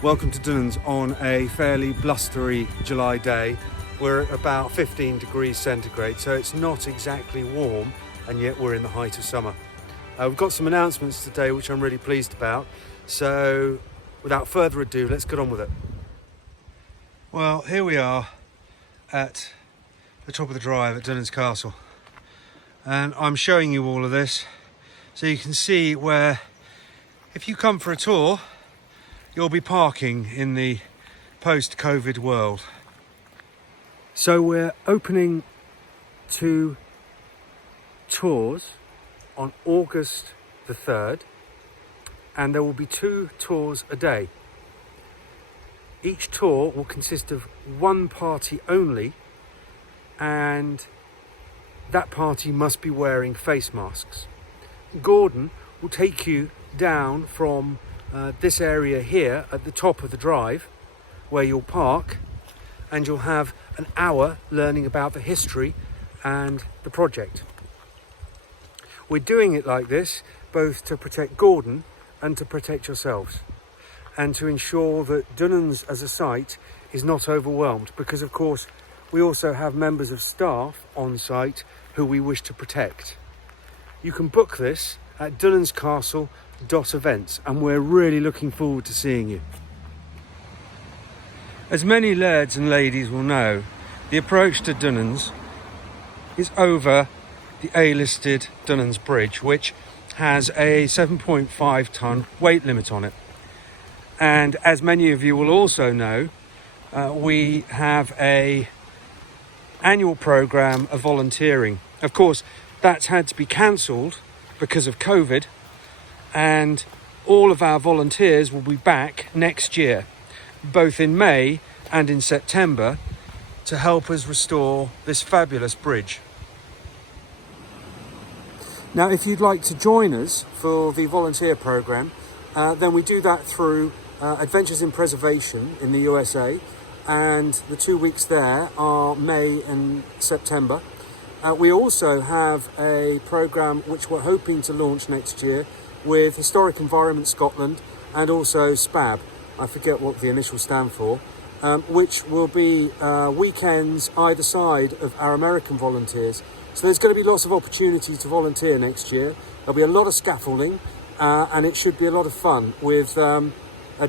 Welcome to Dunans on a fairly blustery July day. We're at about 15 degrees centigrade, so it's not exactly warm, and yet we're in the height of summer. We've got some announcements today which I'm really pleased about, so without further ado, let's get on with it. Well, here we are at the top of the drive at Dunans Castle, and I'm showing you all of this so you can see where, if you come for a tour, you'll be parking in the post-COVID world. So we're opening 2 tours on August the 3rd, and there will be 2 tours a day. Each tour will consist of one party only, and that party must be wearing face masks. Gordon will take you down from this area here at the top of the drive where you'll park, and you'll have an hour learning about the history and the project. We're doing it like this both to protect Gordon and to protect yourselves, and to ensure that Dunans as a site is not overwhelmed, because of course we also have members of staff on site who we wish to protect. You can book this at dunanscastle.events, and we're really looking forward to seeing you. As many lairds and ladies will know, the approach to Dunans is over the A-listed Dunans Bridge, which has a 7.5 tonne weight limit on it. And as many of you will also know, we have a annual programme of volunteering. Of course, that's had to be cancelled because of COVID, and all of our volunteers will be back next year, both in May and in September, to help us restore this fabulous bridge. Now, if you'd like to join us for the volunteer programme, then we do that through Adventures in Preservation in the USA, and the 2 weeks there are May and September. We also have a programme which we're hoping to launch next year with Historic Environment Scotland and also SPAB, I forget what the initials stand for, which will be weekends either side of our American volunteers. So there's going to be lots of opportunities to volunteer next year. There'll be a lot of scaffolding, and it should be a lot of fun, with a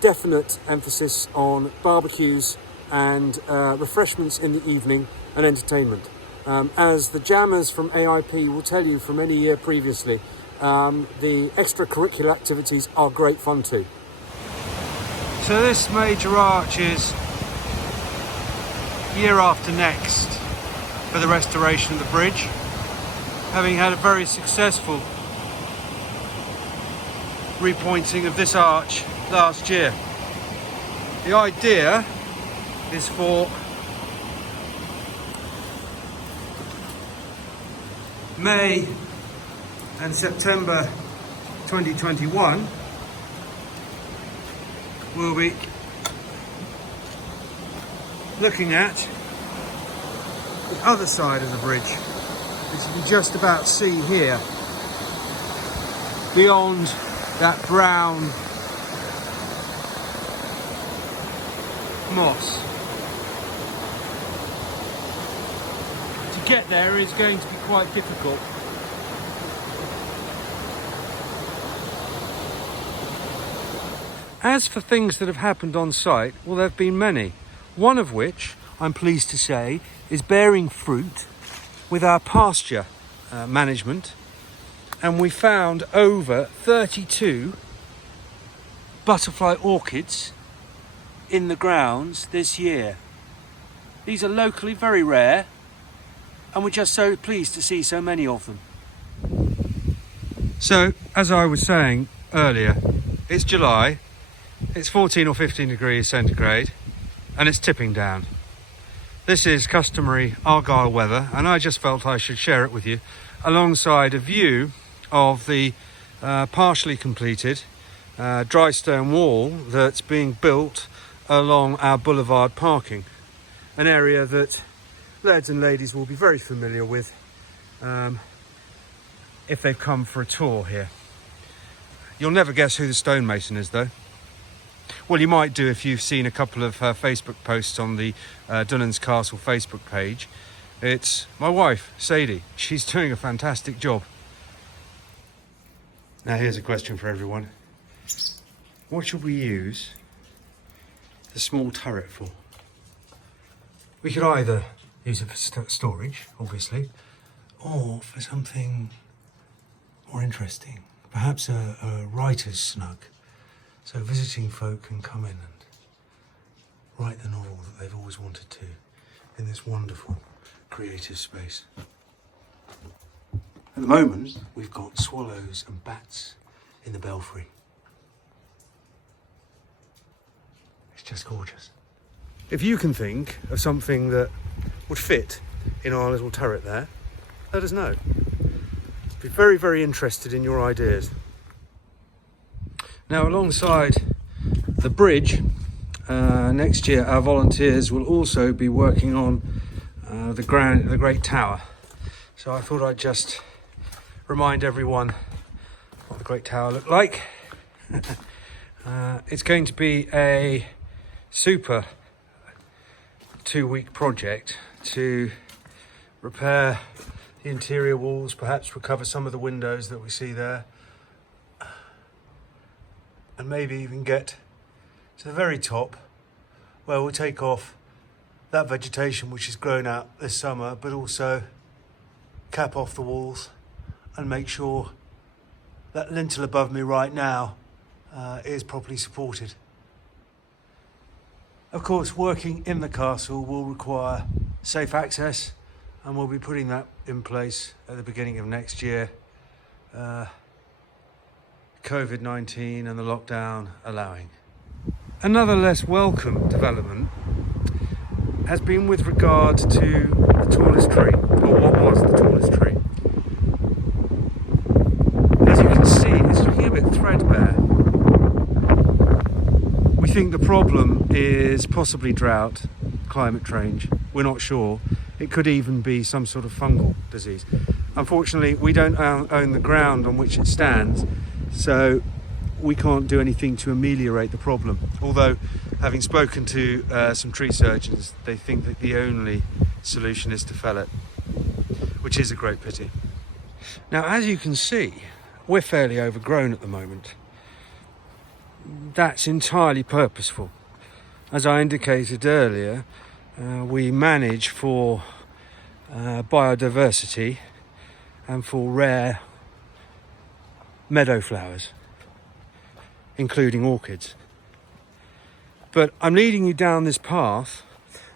definite emphasis on barbecues and refreshments in the evening and entertainment. As the jammers from AIP will tell you from any year previously, the extracurricular activities are great fun too. So this major arch is year after next for the restoration of the bridge, having had a very successful repointing of this arch last year. The idea is for May and September 2021, we'll be looking at the other side of the bridge, which you can just about see here, beyond that brown moss. To get there is going to be quite difficult. As for things that have happened on site, well, there have been many. One of which, I'm pleased to say, is bearing fruit with our pasture management. And we found over 32 butterfly orchids in the grounds this year. These are locally very rare, and we're just so pleased to see so many of them. So, as I was saying earlier, it's July, it's 14 or 15 degrees centigrade, and it's tipping down. This is customary Argyle weather, and I just felt I should share it with you, alongside a view of the partially completed dry stone wall that's being built along our boulevard parking, an area that lads and ladies will be very familiar with if they've come for a tour here. You'll never guess who the stonemason is, though. well, you might do if you've seen a couple of Facebook posts on the Dunans Castle Facebook page. It's my wife, Sadie. She's doing a fantastic job. Now here's a question for everyone. What should we use the small turret for? We could either use it for storage, obviously, or for something more interesting. Perhaps a writer's snug. So visiting folk can come in and write the novel that they've always wanted to in this wonderful creative space. At the moment, we've got swallows and bats in the belfry. It's just gorgeous. If you can think of something that would fit in our little turret there, let us know. Be very, very interested in your ideas. Now, alongside the bridge, next year our volunteers will also be working on the Great Tower. So I thought I'd just remind everyone what the Great Tower looked like. It's going to be a super 2-week project to repair the interior walls, perhaps recover some of the windows that we see there, and maybe even get to the very top where we'll take off that vegetation which has grown out this summer, but also cap off the walls and make sure that lintel above me right now is properly supported. Of course, working in the castle will require safe access, and we'll be putting that in place at the beginning of next year, COVID-19 and the lockdown allowing. Another less welcome development has been with regard to the tallest tree, or what was the tallest tree. As you can see, it's looking a bit threadbare. We think the problem is possibly drought, climate change. We're not sure. It could even be some sort of fungal disease. Unfortunately, we don't own the ground on which it stands, so we can't do anything to ameliorate the problem. Although, having spoken to some tree surgeons, they think that the only solution is to fell it, which is a great pity. Now, as you can see, we're fairly overgrown at the moment. That's entirely purposeful. As I indicated earlier, we manage for biodiversity and for rare meadow flowers, including orchids. But I'm leading you down this path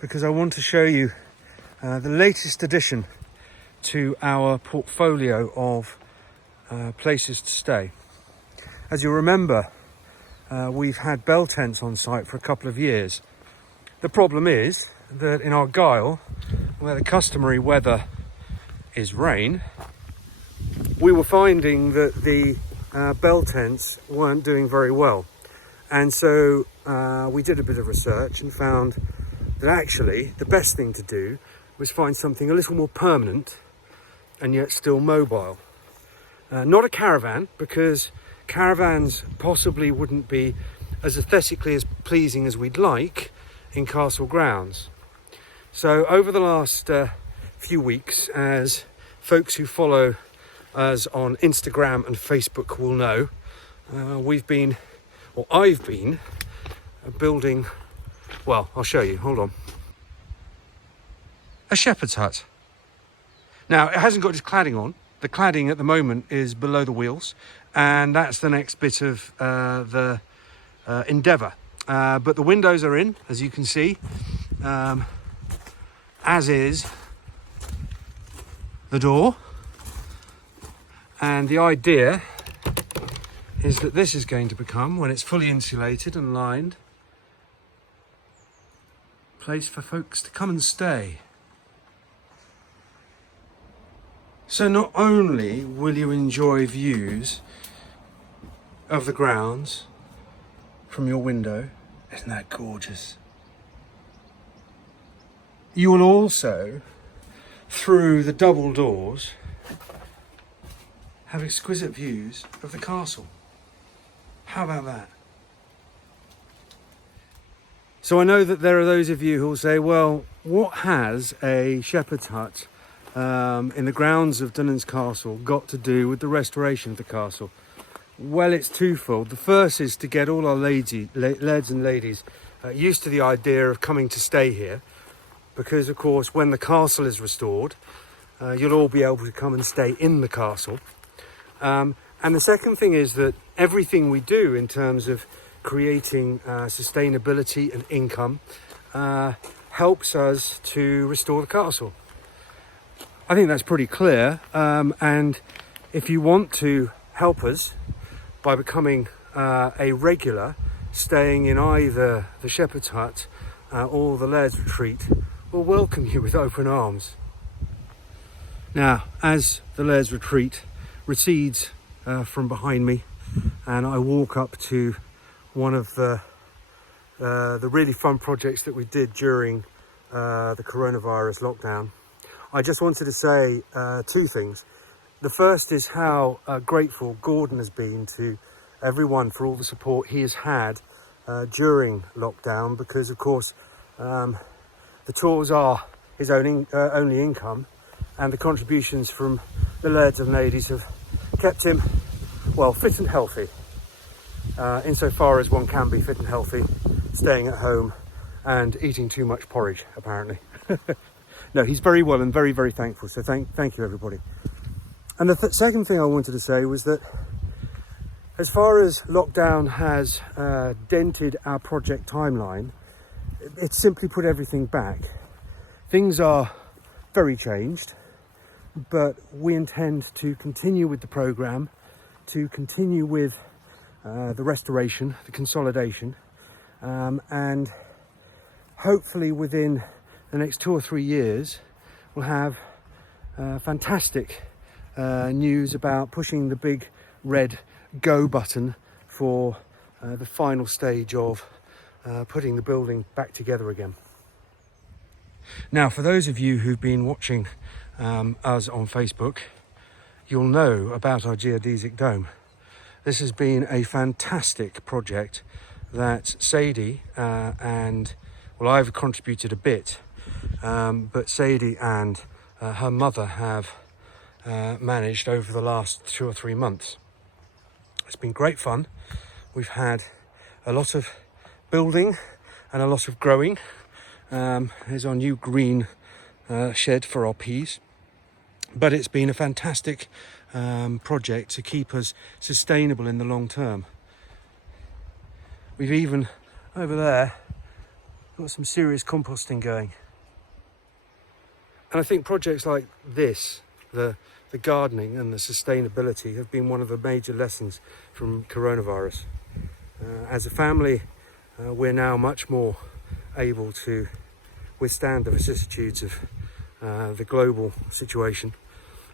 because I want to show you the latest addition to our portfolio of places to stay. As you'll remember, we've had bell tents on site for a couple of years. The problem is that in Argyll, where the customary weather is rain, we were finding that the bell tents weren't doing very well. And so we did a bit of research and found that actually the best thing to do was find something a little more permanent and yet still mobile. Not a caravan, because caravans possibly wouldn't be as aesthetically as pleasing as we'd like in castle grounds. So over the last few weeks, as folks who follow us on Instagram and Facebook will know, I've been building, well, I'll show you, hold on, a shepherd's hut. Now, it hasn't got its cladding on. The cladding at the moment is below the wheels, and that's the next bit of the endeavour. But the windows are in, as you can see, as is the door. And the idea is that this is going to become, when it's fully insulated and lined, a place for folks to come and stay. So not only will you enjoy views of the grounds from your window, isn't that gorgeous? You will also, through the double doors, have exquisite views of the castle. How about that? So I know that there are those of you who will say, well, what has a shepherd's hut in the grounds of Dunans Castle got to do with the restoration of the castle? Well, it's twofold. The first is to get all our lads and ladies used to the idea of coming to stay here, because of course when the castle is restored, you'll all be able to come and stay in the castle. And the second thing is that everything we do in terms of creating sustainability and income helps us to restore the castle. I think that's pretty clear, and if you want to help us by becoming a regular, staying in either the shepherd's hut or the Laird's Retreat, we'll welcome you with open arms. Now, as the Laird's Retreat recedes from behind me and I walk up to one of the really fun projects that we did during the coronavirus lockdown, I just wanted to say two things. The first is how grateful Gordon has been to everyone for all the support he has had during lockdown, because of course the tours are his only income, and the contributions from the lairds and ladies have kept him, well, fit and healthy, insofar as one can be fit and healthy staying at home and eating too much porridge, apparently. No, he's very well and very, very thankful, so thank you, everybody. And the second thing I wanted to say was that as far as lockdown has dented our project timeline, it's simply put everything back. Things are very changed, but we intend to continue with the programme, to continue with the restoration, the consolidation, and hopefully within the next 2 or 3 years we'll have fantastic news about pushing the big red go button for the final stage of putting the building back together again. Now, for those of you who've been watching us on Facebook, you'll know about our geodesic dome. This has been a fantastic project that Sadie and, well, I've contributed a bit, but Sadie and her mother have managed over the last 2 or 3 months. It's been great fun. We've had a lot of building and a lot of growing. Here's our new green shed for our peas. But it's been a fantastic project to keep us sustainable in the long term. We've even, over there, got some serious composting going. And I think projects like this, the gardening and the sustainability, have been one of the major lessons from coronavirus. As a family, we're now much more able to withstand the vicissitudes of the global situation,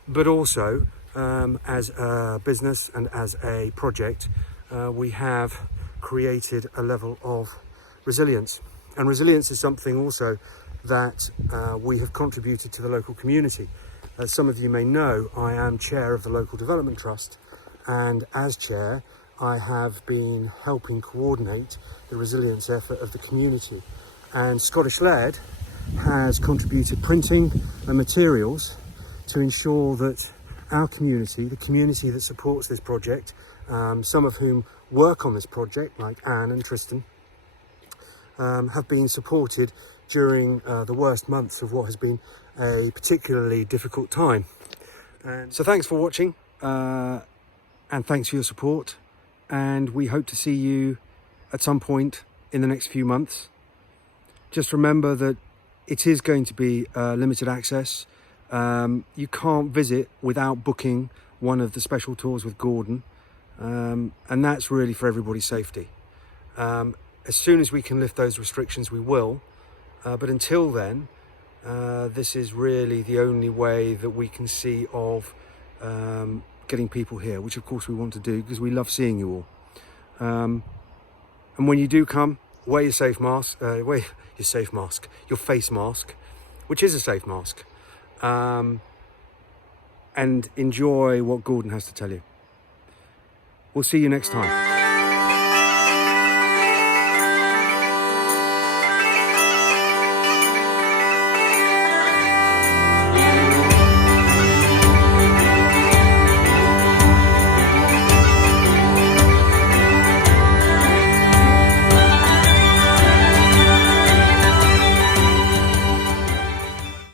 but also as a business and as a project, we have created a level of resilience. And resilience is something also that we have contributed to the local community. As some of you may know, I am chair of the Local Development Trust, and as chair I have been helping coordinate the resilience effort of the community. And Scottish Laird has contributed printing and materials to ensure that our community, the community that supports this project, some of whom work on this project, like Anne and Tristan, have been supported during the worst months of what has been a particularly difficult time. And so thanks for watching, and thanks for your support, and we hope to see you at some point in the next few months. Just remember that it is going to be limited access. You can't visit without booking one of the special tours with Gordon, and that's really for everybody's safety. As soon as we can lift those restrictions, we will, but until then, this is really the only way that we can see of getting people here, which of course we want to do because we love seeing you all. And when you do come, wear your face mask, which is a safe mask, and enjoy what Gordon has to tell you. We'll see you next time.